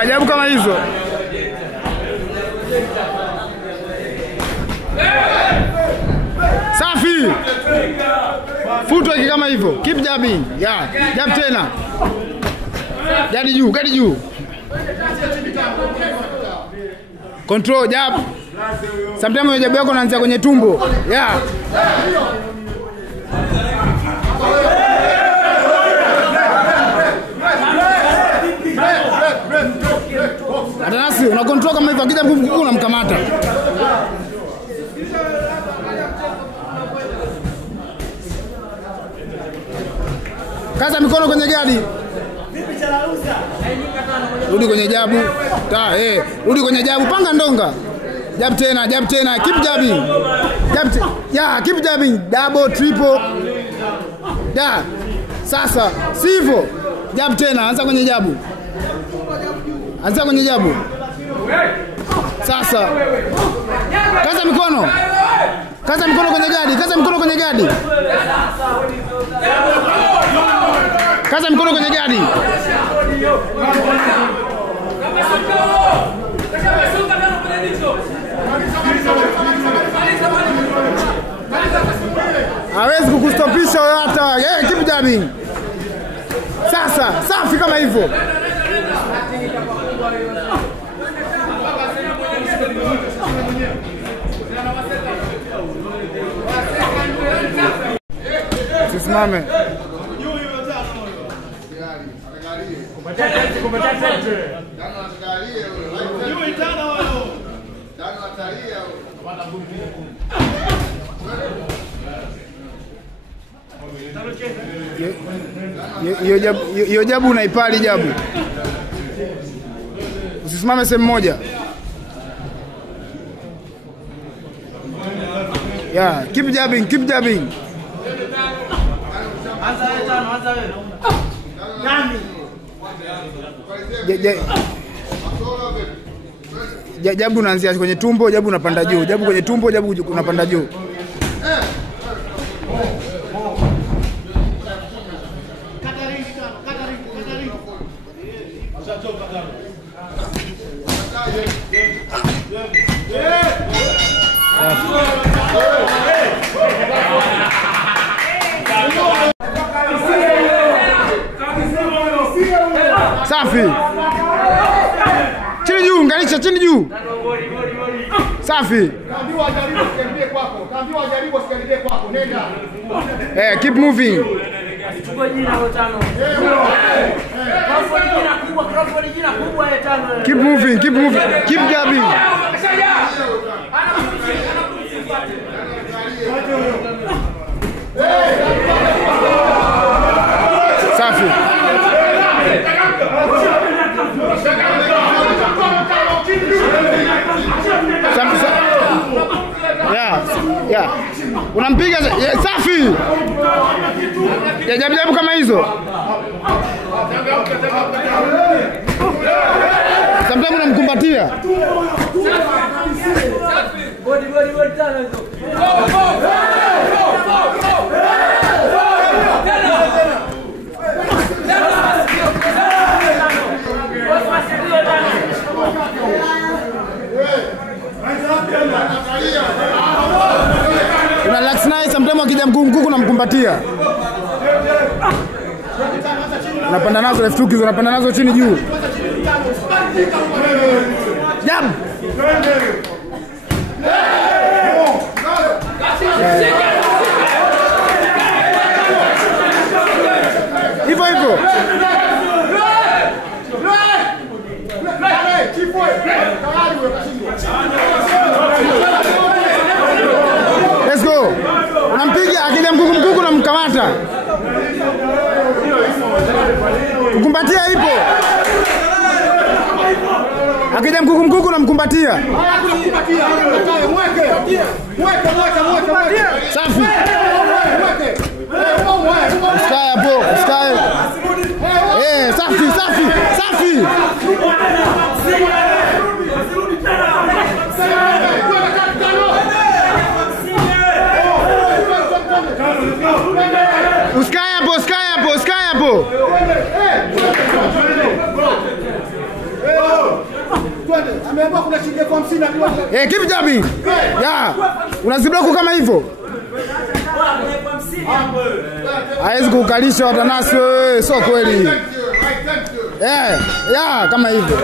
Ajabu kama hizo. Safi. Footwork kama hivyo. Keep jabbing. Yeah. Jab tena. Gadi juu, gadi juu. Control jab. Sometimes jab yako inaanza kwenye tumbo. Yeah. Atanasi, una control kama hivyo, akija nguvu kuu unamkamata. Kaza mikono kwenye gadi. Rudi kwenye jabu. Rudi kwenye jabu, panga ndonga. Jab tena, keep jabbing. Keep jabbing, double, triple. Sasa, sivyo. Jab tena, anza kwenye jabu. Anza kwenye jabu. Sasa. Kaza mikono. Kaza mikono kwenye gadi, Kaza mikono kwenye gadi. Hawezi kukustopisha hata. Keep jabbing. Sasa, safi kama hivyo. Simame. Hiyo jabu unaipali jabu. Usisimame sehemu moja. Yeah, keep jabbing. Jabu unaanzia kwenye tumbo, jabu unapanda juu, jabu kwenye tumbo, jabu unapanda juu. Safi. Chini juu, ngalisha chini juu. Safi. Kaambiwa jaribu usikaribie kwako. Nenda. Keep moving. Chukua jina la tano. Crawford jina kubwa ya tano. Keep moving. Keep jabbing. Safi. Yeah. Unampiga safi. Jabu kama hizo. Sometimes unamkumbatia. Body tano hizo. Relax naye, sometimes akija mkuu unamkumbatia. Unapanda nazo left hook, unapanda nazo chini juu. Jab. Hivyo. Let's go. Unampiga akija mkuku unamkamata. Kukumbatia ipo. Akija mkuku unamkumbatia. Safi. Sky hapo, sky. Safi. Uskai hapo. Nimeambiwa kuna shilingi 50 na keep jabbing. Ya, unazibloku kama hivyo. Haiwezi kukalisha watanasi wewe, sio kweli. Ya, kama hivyo.